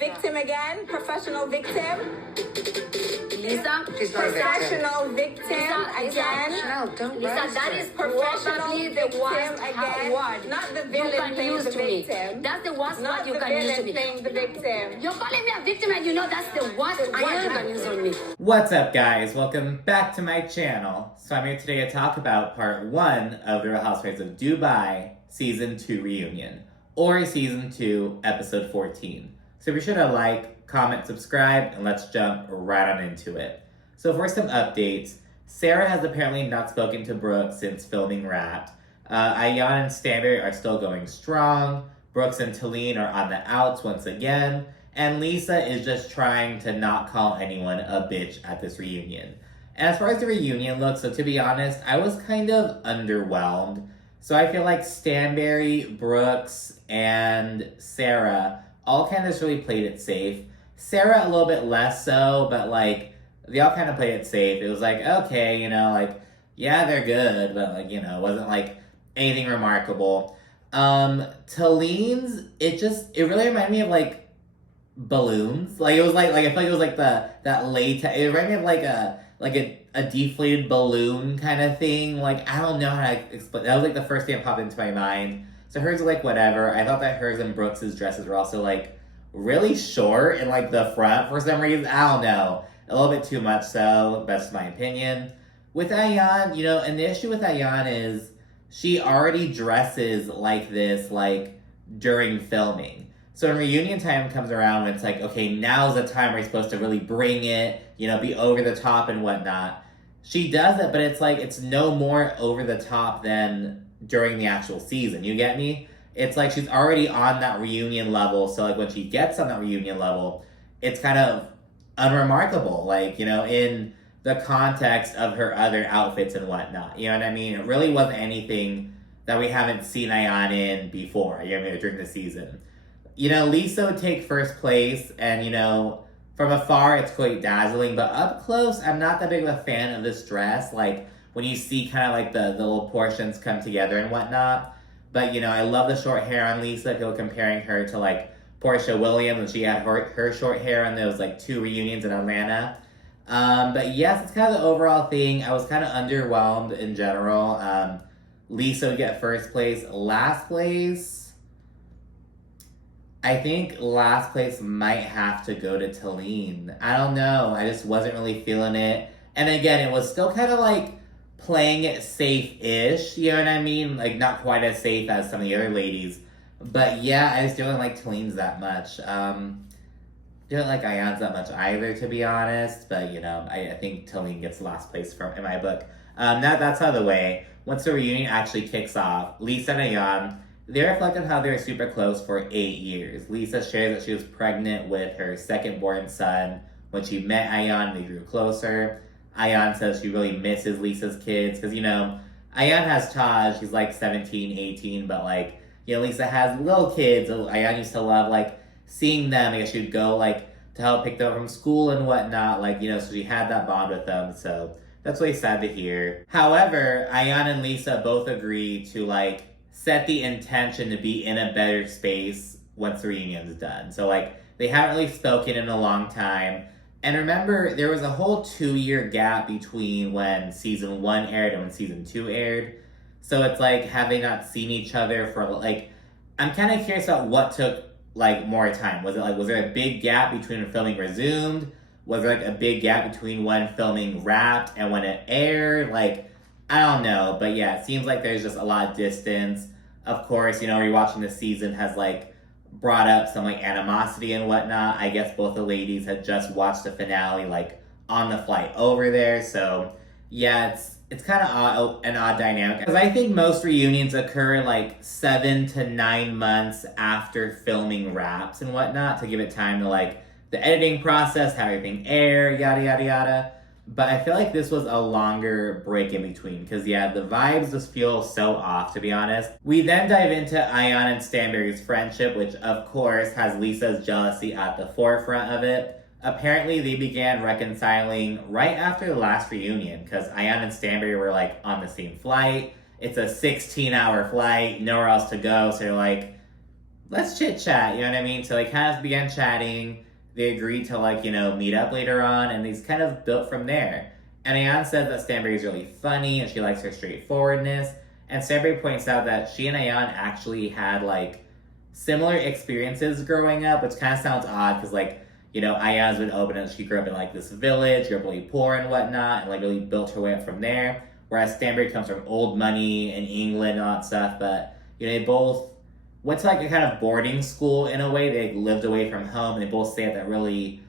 victim again, professional victim. Lisa, She's not a victim. Professional victim again. No, don't Lisa, rush that her. is Professional probably the victim worst again. word Not the you villain can playing use the to me. victim. That's the worst Not word you the can use to villain me. playing the victim. You're calling me a victim and you know that's the worst word you can use on me. What's up, guys? Welcome back to my channel. So I'm here today to talk about part 1 of the Real Housewives of Dubai Season 2 reunion, or Season 2, Episode 14. So be sure to like, comment, subscribe, and let's jump right on into it. So for some updates, Sarah has apparently not spoken to Brooke since filming Wrapped. Ayan and Stanbury are still going strong. Brooks and Talene are on the outs once again. And Lesa is just trying to not call anyone a bitch at this reunion. And as far as the reunion looks, so to be honest, I was kind of underwhelmed. So I feel like Stanbury, Brooks, and Sarah all kind of just really played it safe. Sarah a little bit less so, but like, they all kind of played it safe. It was like, okay, yeah, they're good, but like, it wasn't like anything remarkable. Talene's, it really reminded me of like balloons. Like it was like I feel like it was like that latex. It reminded me of like a deflated balloon kind of thing. Like I don't know how to explain. That was like the first thing that popped into my mind. So hers was like whatever. I thought that hers and Brooks's dresses were also like really short in like the front for some reason. I don't know. A little bit too much so, that's my opinion. With Ayan, and the issue with Ayan is she already dresses like this, like, during filming. So when reunion time comes around, it's like, okay, now's the time where you're supposed to really bring it, be over the top and whatnot. She does it, but it's like, it's no more over the top than during the actual season, you get me? It's like she's already on that reunion level, so like when she gets on that reunion level, it's kind of unremarkable, like, in the context of her other outfits and whatnot. You know what I mean? It really wasn't anything that we haven't seen Ayan in before, during the season. Lesa would take first place, and, from afar, it's quite dazzling, but up close, I'm not that big of a fan of this dress. Like, when you see kind of like the little portions come together and whatnot. But, I love the short hair on Lesa. People comparing her to, like, Portia Williams, and she had her short hair on those like 2 reunions in Atlanta. But yes, it's kind of the overall thing. I was kind of underwhelmed in general. Lesa would get first place. Last place, I think last place might have to go to Talene. I don't know. I just wasn't really feeling it. And again, it was still kind of like playing it safe-ish. You know what I mean? Like not quite as safe as some of the other ladies. But yeah, I just don't like Talene's that much. Don't like Ayan's that much either, to be honest. But, I think Talene gets last place in my book. That's out of the way. Once the reunion actually kicks off, Lesa and Ayan, they reflect on how they were super close for 8 years. Lesa shares that she was pregnant with her second-born son. When she met Ayan, they grew closer. Ayan says she really misses Lesa's kids. Because, Ayan has Taj. He's like 17, 18, but like, Lesa has little kids. Ayan used to love, like, seeing them. I guess she'd go, like, to help pick them up from school and whatnot. Like, so she had that bond with them. So that's really sad to hear. However, Ayan and Lesa both agree to, like, set the intention to be in a better space once the reunion's done. So, like, they haven't really spoken in a long time. And remember, there was a whole 2-year gap between when Season 1 aired and when Season 2 aired. So it's like, have they not seen each other for, like, I'm kind of curious about what took, like, more time. Was there a big gap between when filming resumed? Was there, like, a big gap between when filming wrapped and when it aired? Like, I don't know. But yeah, it seems like there's just a lot of distance. Of course, rewatching the season has, like, brought up some, like, animosity and whatnot. I guess both the ladies had just watched the finale, like, on the flight over there. So, yeah, it's kind of an odd dynamic. Because I think most reunions occur like 7 to 9 months after filming wraps and whatnot to give it time to like the editing process, have everything air, yada, yada, yada. But I feel like this was a longer break in between because, yeah, the vibes just feel so off, to be honest. We then dive into Ayan and Stanbury's friendship, which, of course, has Lesa's jealousy at the forefront of it. Apparently, they began reconciling right after the last reunion because Ayan and Stanbury were, like, on the same flight. It's a 16-hour flight, nowhere else to go, so they're like, let's chit chat, you know what I mean? So they kind of began chatting. They agreed to like, you know, meet up later on, and these kind of built from there. And Ayan said that Stanbury is really funny and she likes her straightforwardness. And Stanbury points out that she and Ayan actually had like similar experiences growing up, which kind of sounds odd because like, you know, Ayan's been open and she grew up in like this village, grew up really poor and whatnot, and like really built her way up from there. Whereas Stanbury comes from old money in England and all that stuff. But, you know, they both went to like a kind of boarding school in a way. They lived away from home, and they both say that really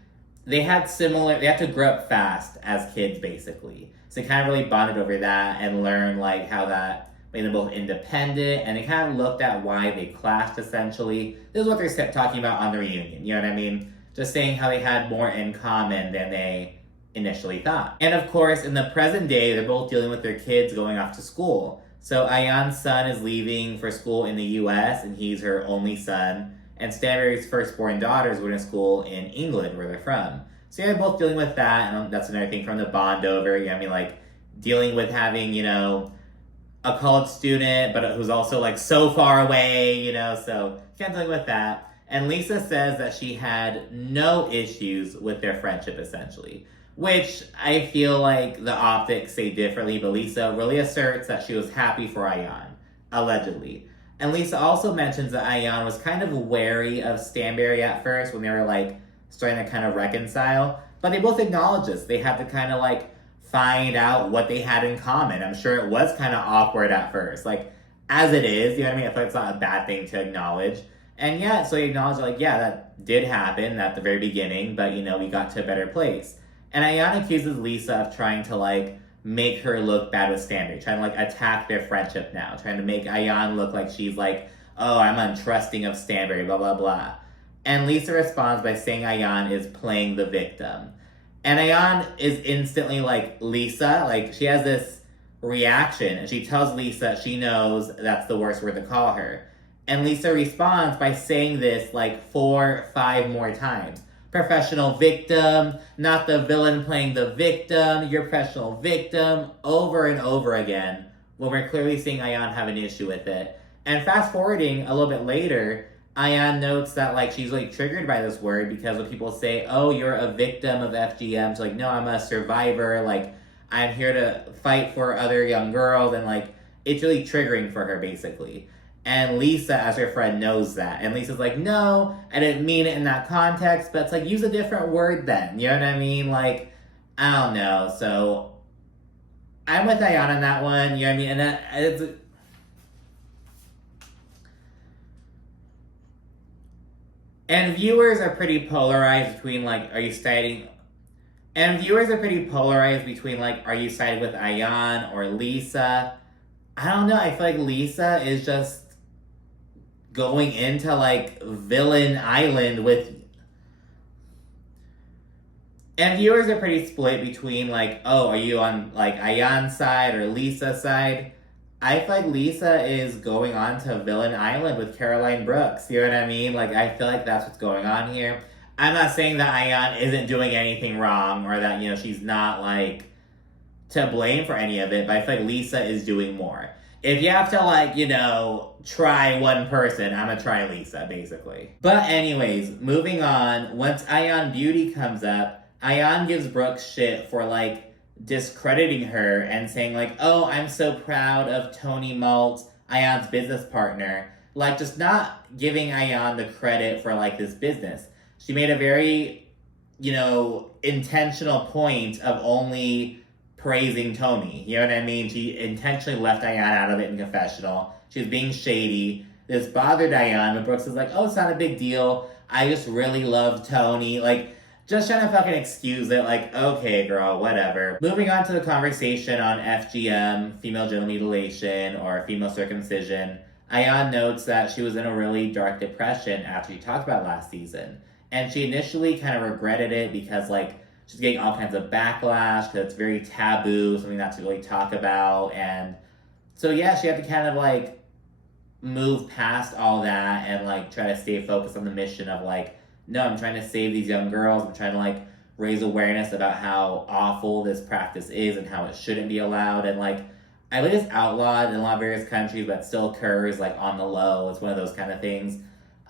they had to grow up fast as kids basically. So they kind of really bonded over that and learned like how that made them both independent, and they kind of looked at why they clashed essentially. This is what they're talking about on the reunion, you know what I mean? Just saying how they had more in common than they initially thought. And of course, in the present day, they're both dealing with their kids going off to school. So Ayan's son is leaving for school in the US, and he's her only son. And Stanbury's firstborn daughter is going to school in England, where they're from. So yeah, they're both dealing with that, and that's another thing from the bond over. You know what I mean? Like, dealing with having, you know, a college student, but who's also like so far away, you know, so can't deal with that. And Lesa says that she had no issues with their friendship, essentially, which I feel like the optics say differently, but Lesa really asserts that she was happy for Ayan, allegedly. And Lesa also mentions that Ayan was kind of wary of Stanbury at first when they were like starting to kind of reconcile, but they both acknowledge this. They had to kind of like find out what they had in common. I'm sure it was kind of awkward at first, like as it is, you know what I mean? I feel like it's not a bad thing to acknowledge. And yeah, so he acknowledged like, yeah, that did happen at the very beginning, but you know, we got to a better place. And Ayan accuses Lesa of trying to like make her look bad with Stanbury, trying to like attack their friendship now, trying to make Ayan look like she's like, oh, I'm untrusting of Stanbury, blah, blah, blah. And Lesa responds by saying Ayan is playing the victim. And Ayan is instantly like, Lesa, like she has this reaction, and she tells Lesa she knows that's the worst word to call her. And Lesa responds by saying this like 4, 5 more times. Professional victim, not the villain playing the victim, you're professional victim, over and over again, when we're clearly seeing Ayan have an issue with it. And fast forwarding a little bit later, Ayan notes that like she's like triggered by this word because when people say, oh, you're a victim of FGM, she's like, no, I'm a survivor, like I'm here to fight for other young girls, and like it's really triggering for her basically. And Lesa, as her friend, knows that. And Lesa's like, no, I didn't mean it in that context, but it's like, use a different word then, you know what I mean? Like, I don't know, so I'm with Ayan on that one, you know what I mean? And it's... And viewers are pretty polarized between like, are you siding with Ayan or Lesa? I don't know, I feel like Lesa is just going into like villain island with... And viewers are pretty split between like, oh, are you on like Ayan's side or Lesa's side? I feel like Lesa is going on to Villain Island with Caroline Brooks. You know what I mean? Like, I feel like that's what's going on here. I'm not saying that Ayan isn't doing anything wrong or that, you know, she's not, like, to blame for any of it, but I feel like Lesa is doing more. If you have to, like, you know, try one person, I'm gonna try Lesa, basically. But anyways, moving on, once Ayan Beauty comes up, Ayan gives Brooks shit for, like, discrediting her and saying like, oh, I'm so proud of Tony Malt, Ayan's business partner. Like, just not giving Ayan the credit for like this business. She made a very, you know, intentional point of only praising Tony. You know what I mean? She intentionally left Ayan out of it in confessional. She was being shady. This bothered Ayan, but Brooks is like, oh, it's not a big deal. I just really love Tony. Like, just trying to fucking excuse it, like, okay, girl, whatever. Moving on to the conversation on FGM, female genital mutilation, or female circumcision, Ayan notes that she was in a really dark depression after she talked about last season. And she initially kind of regretted it because, like, she's getting all kinds of backlash because it's very taboo, something not to really talk about. And so, yeah, she had to kind of, like, move past all that and, like, try to stay focused on the mission of, like, no, I'm trying to save these young girls. I'm trying to, like, raise awareness about how awful this practice is and how it shouldn't be allowed. And, like, I believe it's outlawed in a lot of various countries, but still occurs, like, on the low. It's one of those kind of things.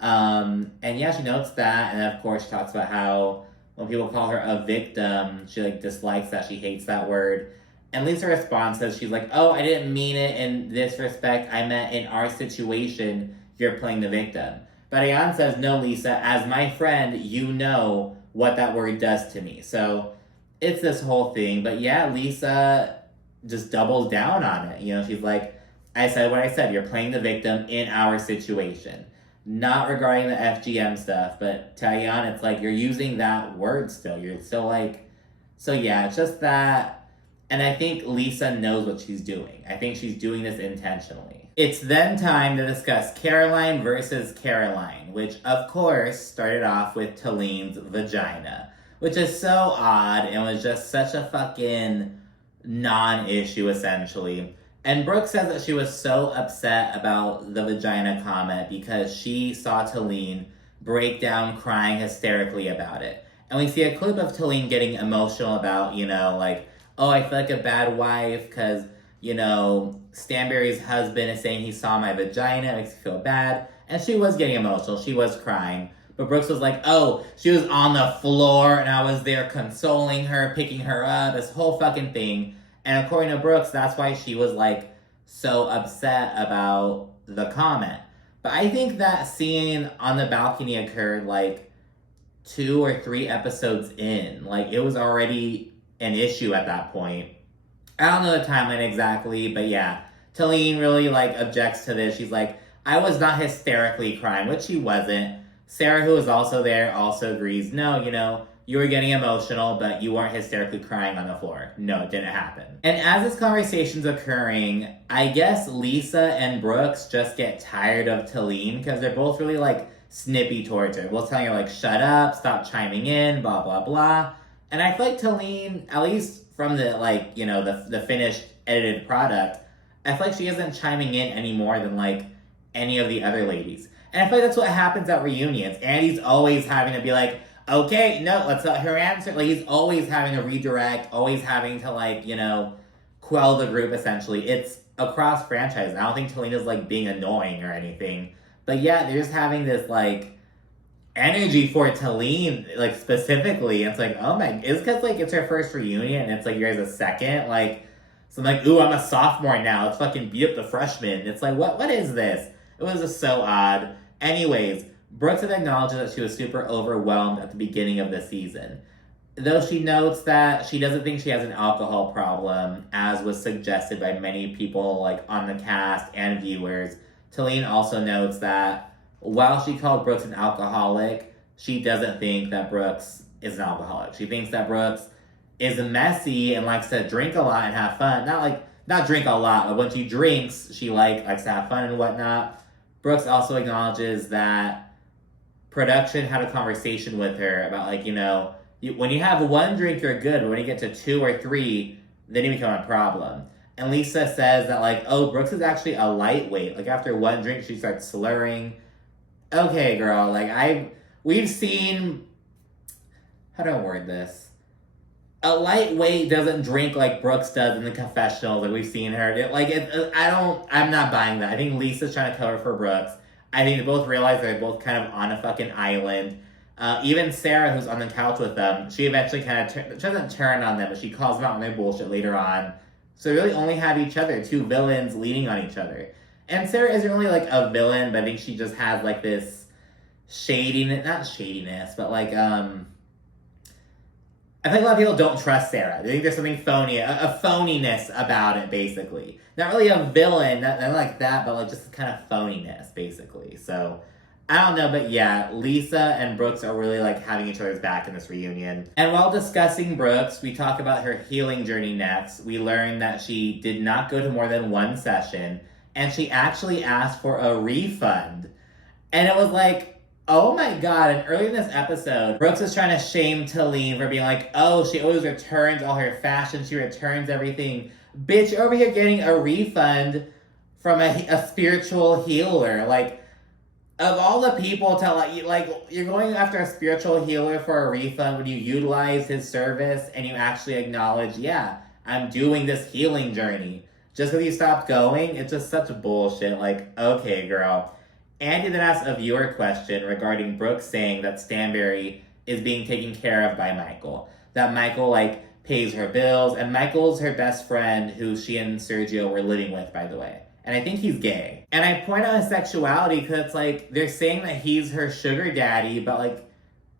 And yeah, she notes that, and then of course she talks about how when people call her a victim, she like dislikes that, she hates that word. And Lisa responds, says she's like, oh, I didn't mean it in this respect, I meant in our situation, you're playing the victim. But Ayan says, no, Lisa, as my friend, you know what that word does to me. So it's this whole thing. But yeah, Lisa just doubles down on it. You know, she's like, I said what I said, you're playing the victim in our situation. Not regarding the FGM stuff, but to Ayan, it's like you're using that word still. You're still like, so yeah, it's just that. And I think Lisa knows what she's doing. I think she's doing this intentionally. It's then time to discuss Caroline versus Caroline, which of course started off with Talin's vagina, which is so odd and was just such a fucking non-issue essentially. And Brooke says that she was so upset about the vagina comment because she saw Talin break down crying hysterically about it. And we see a clip of Talin getting emotional about, you know, like, oh, I feel like a bad wife because, you know, Stanbury's husband is saying he saw my vagina, it makes me feel bad. And she was getting emotional, she was crying. But Brooks was like, oh, she was on the floor and I was there consoling her, picking her up, this whole fucking thing. And according to Brooks, that's why she was like so upset about the comment. But I think that scene on the balcony occurred like 2 or 3 episodes in. Like it was already an issue at that point. I don't know the timeline exactly, but yeah, Talin really like objects to this. She's like, I was not hysterically crying, which she wasn't. Sarah, who was also there, also agrees, no, you know, you were getting emotional, but you weren't hysterically crying on the floor. No, it didn't happen. And as this conversation's occurring, I guess Lisa and Brooks just get tired of Talin because they're both really like snippy towards her. Both telling her like, shut up, stop chiming in, blah, blah, blah. And I feel like Talin, at least from the like, you know, the finished edited product, I feel like she isn't chiming in any more than like any of the other ladies. And I feel like that's what happens at reunions. Andy's always having to be like, okay, no, let's let her answer. Like, he's always having to redirect, always having to, like, you know, quell the group, essentially. It's across franchises. I don't think Talina's, like, being annoying or anything. But, yeah, they're just having this, like, energy for Talin, like, specifically. It's like, oh, my... It's because, like, it's her first reunion, and it's, like, you guys a second. Like, so I'm like, ooh, I'm a sophomore now. Let's fucking beat up the freshmen. It's like, what is this? It was just so odd. Anyways... Brooks had acknowledged that she was super overwhelmed at the beginning of the season. Though she notes that she doesn't think she has an alcohol problem, as was suggested by many people like on the cast and viewers, Talin also notes that while she called Brooks an alcoholic, she doesn't think that Brooks is an alcoholic. She thinks that Brooks is messy and likes to drink a lot and have fun. Not drink a lot, but when she drinks, she likes to have fun and whatnot. Brooks also acknowledges that production had a conversation with her about, like, you know, when you have 1 drink, you're good, but when you get to 2 or 3, then you become a problem. And Lisa says that, like, oh, Brooks is actually a lightweight. Like, after 1 drink, she starts slurring. Okay, girl, like, we've seen, how do I word this? A lightweight doesn't drink like Brooks does in the confessionals. Like, we've seen her. I'm not buying that. I think Lisa's trying to cover for Brooks. I think they both realize they're both kind of on a fucking island. Even Sarah, who's on the couch with them, she eventually kind of she doesn't turn on them, but she calls them out on their bullshit later on. So they really only have each other, 2 villains leaning on each other. And Sarah isn't really like a villain, but I think she just has like this not shadiness, but like, I think a lot of people don't trust Sarah. They think there's something phony, a phoniness about it, basically. Not really a villain, not like that, but like just kind of phoniness, basically. So, I don't know, but yeah, Lisa and Brooks are really like having each other's back in this reunion. And while discussing Brooks, we talk about her healing journey next. We learn that she did not go to more than 1 session, and she actually asked for a refund. And it was like, oh my god, and earlier in this episode, Brooks was trying to shame Talin for being like, oh, she always returns all her fashion, she returns everything. Bitch, you're over here getting a refund from a spiritual healer. Like, of all the people you're going after a spiritual healer for a refund when you utilize his service and you actually acknowledge, yeah, I'm doing this healing journey. Just because you stopped going, it's just such bullshit. Like, okay, girl. Andy then asked a viewer question regarding Brooke saying that Stanbury is being taken care of by Michael. That Michael, like, pays her bills, and Michael's her best friend who she and Sergio were living with, by the way. And I think he's gay. And I point out his sexuality because it's like, they're saying that he's her sugar daddy, but like,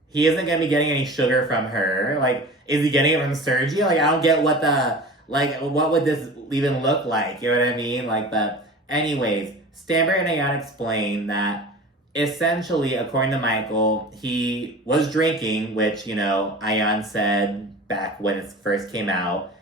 he isn't gonna be getting any sugar from her. Like, is he getting it from Sergio? Like, I don't get what the, like, what would this even look like? You know what I mean? Like, but anyways, Stanbury and Ayan explain that essentially, according to Michael, he was drinking, which, you know, Ayan said back when it first came out.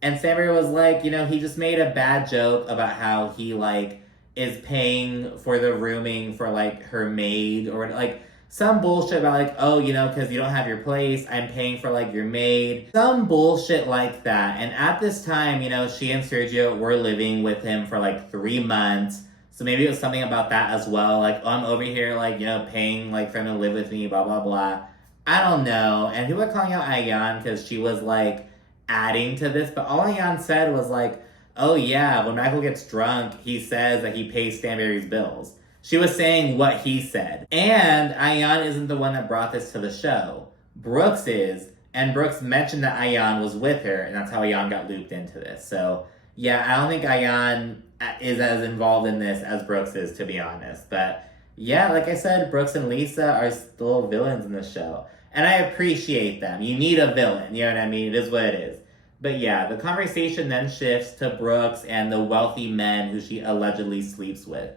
And Stanbury was like, you know, he just made a bad joke about how he, like, is paying for the rooming for, like, her maid, or, like, some bullshit about, like, oh, you know, because you don't have your place, I'm paying for, like, your maid. Some bullshit like that. And at this time, you know, she and Sergio were living with him for, like, 3 months. So maybe it was something about that as well. Like, oh, I'm over here, like, you know, paying, like, for him to live with me, blah, blah, blah. I don't know. And people are calling out Ayan because she was, like, adding to this. But all Ayan said was, like, oh, yeah, when Michael gets drunk, he says that he pays Stanbury's bills. She was saying what he said. And Ayan isn't the one that brought this to the show. Brooks is. And Brooks mentioned that Ayan was with her, and that's how Ayan got looped into this. So, yeah, I don't think Ayan is as involved in this as Brooks is, to be honest. But, yeah, like I said, Brooks and Lesa are still villains in the show. And I appreciate them. You need a villain, you know what I mean? It is what it is. But yeah, the conversation then shifts to Brooks and the wealthy men who she allegedly sleeps with.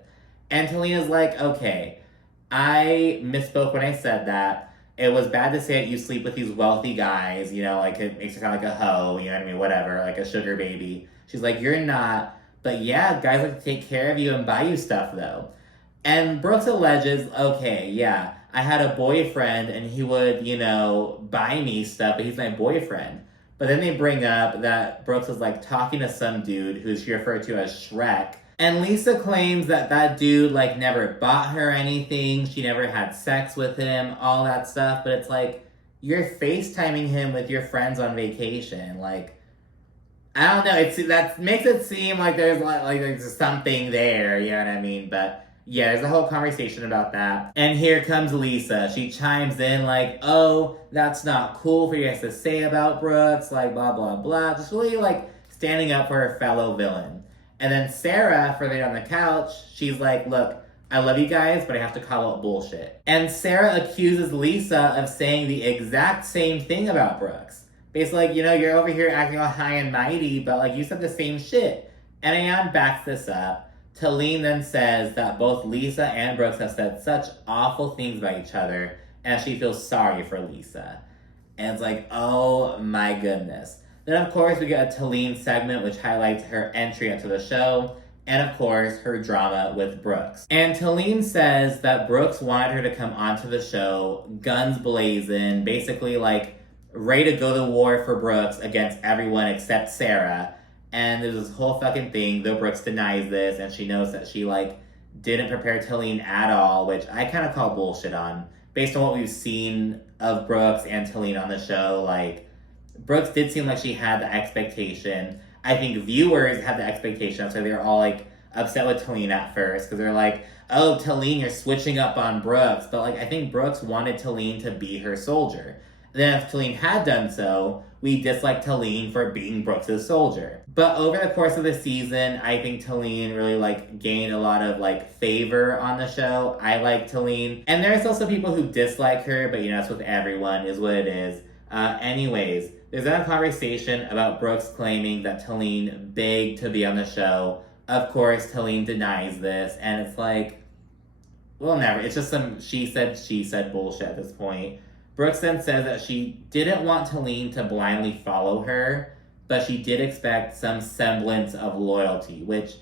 And Talina's like, okay, I misspoke when I said that. It was bad to say that you sleep with these wealthy guys, you know, like it makes you sound like a hoe, you know what I mean, whatever, like a sugar baby. She's like, you're not. But yeah, guys like to take care of you and buy you stuff though. And Brooks alleges, okay, yeah, I had a boyfriend and he would, you know, buy me stuff, but he's my boyfriend. But then they bring up that Brooks was like talking to some dude who she referred to as Shrek. And Lesa claims that that dude like never bought her anything. She never had sex with him, all that stuff. But it's like, you're FaceTiming him with your friends on vacation. Like, I don't know. That makes it seem like there's there's something there. You know what I mean? But yeah, there's a whole conversation about that. And here comes Lesa. She chimes in like, oh, that's not cool for you guys to say about Brooks. Like, blah, blah, blah. Just really like standing up for her fellow villain. And then Sarah, further on the couch, she's like, look, I love you guys, but I have to call out bullshit. And Sarah accuses Lesa of saying the exact same thing about Brooks. Basically, like, you know, you're over here acting all high and mighty, but like you said the same shit. And Ayan backs this up. Talene then says that both Lesa and Brooks have said such awful things about each other, and she feels sorry for Lesa. And it's like, oh my goodness. Then, of course, we get a Talene segment which highlights her entry into the show, and of course, her drama with Brooks. And Talene says that Brooks wanted her to come onto the show, guns blazing, basically like ready to go to war for Brooks against everyone except Sarah. And there's this whole fucking thing, though Brooks denies this, and she knows that she like didn't prepare Talene at all, which I kind of call bullshit on. Based on what we've seen of Brooks and Talene on the show, like, Brooks did seem like she had the expectation. I think viewers had the expectation, so they were all, like, upset with Talene at first, because they're like, oh, Talene, you're switching up on Brooks. But, like, I think Brooks wanted Talene to be her soldier. Then if Talene had done so, we disliked Talene for being Brooks' soldier. But over the course of the season, I think Talene really, like, gained a lot of, like, favor on the show. I like Talene. And there's also people who dislike her, but, you know, it's with everyone, is what it is. Anyways, there's a conversation about Brooks claiming that Talene begged to be on the show. Of course, Talene denies this, and it's like, well, never. It's just some she said bullshit at this point. Brooks then says that she didn't want Talene to blindly follow her, but she did expect some semblance of loyalty, which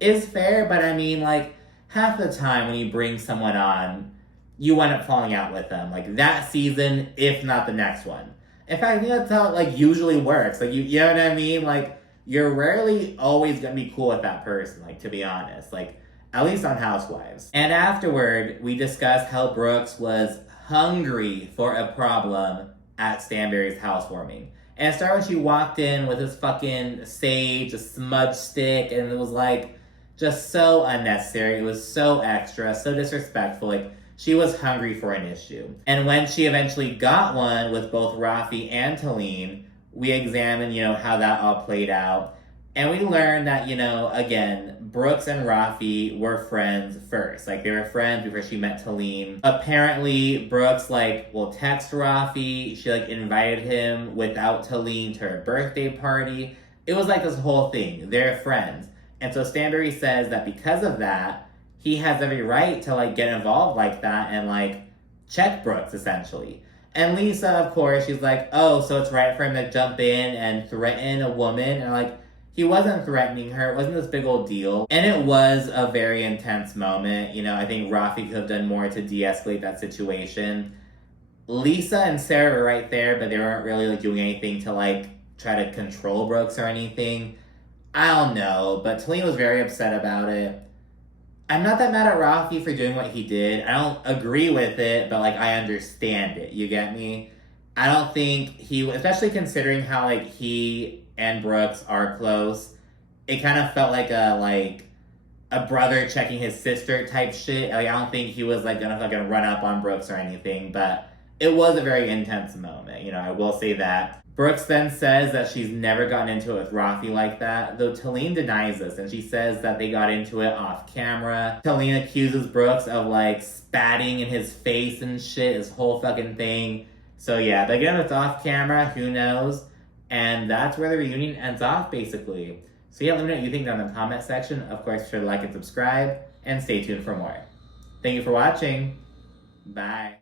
is fair, but I mean, like, half the time when you bring someone on, you end up falling out with them. Like, that season, if not the next one. In fact, I think that's how it, like, usually works. Like, you know what I mean? Like, you're rarely always gonna be cool with that person, like, to be honest. Like, at least on Housewives. And afterward, we discussed how Brooks was hungry for a problem at Stanbury's housewarming. And it started when she walked in with this fucking sage, a smudge stick, and it was like, just so unnecessary. It was so extra, so disrespectful. Like, she was hungry for an issue. And when she eventually got one with both Rafi and Talene, we examined, how that all played out. And we learned that, again, Brooks and Rafi were friends first. Like, they were friends before she met Talene. Apparently, Brooks, will text Rafi. She, invited him without Talene to her birthday party. It was this whole thing. They're friends. And so Stanbury says that because of that, he has every right to, get involved like that and, check Brooks, essentially. And Lesa, of course, she's like, oh, so it's right for him to jump in and threaten a woman? And, he wasn't threatening her. It wasn't this big old deal. And it was a very intense moment. I think Rafi could have done more to de-escalate that situation. Lesa and Sarah were right there, but they weren't really, doing anything to, try to control Brooks or anything. I don't know, but Talene was very upset about it. I'm not that mad at Rafi for doing what he did. I don't agree with it, but, I understand it. You get me? I don't think he, especially considering how, he and Brooks are close, it kind of felt like a brother checking his sister type shit. I don't think he was, gonna fucking run up on Brooks or anything, but it was a very intense moment. I will say that. Brooks then says that she's never gotten into it with Rafi like that, though Talene denies this, and she says that they got into it off camera. Talene accuses Brooks of, spatting in his face and shit, his whole fucking thing. So yeah, but again, it's off camera, who knows? And that's where the reunion ends off, basically. So yeah, let me know what you think down in the comment section. Of course, be sure to like and subscribe, and stay tuned for more. Thank you for watching. Bye.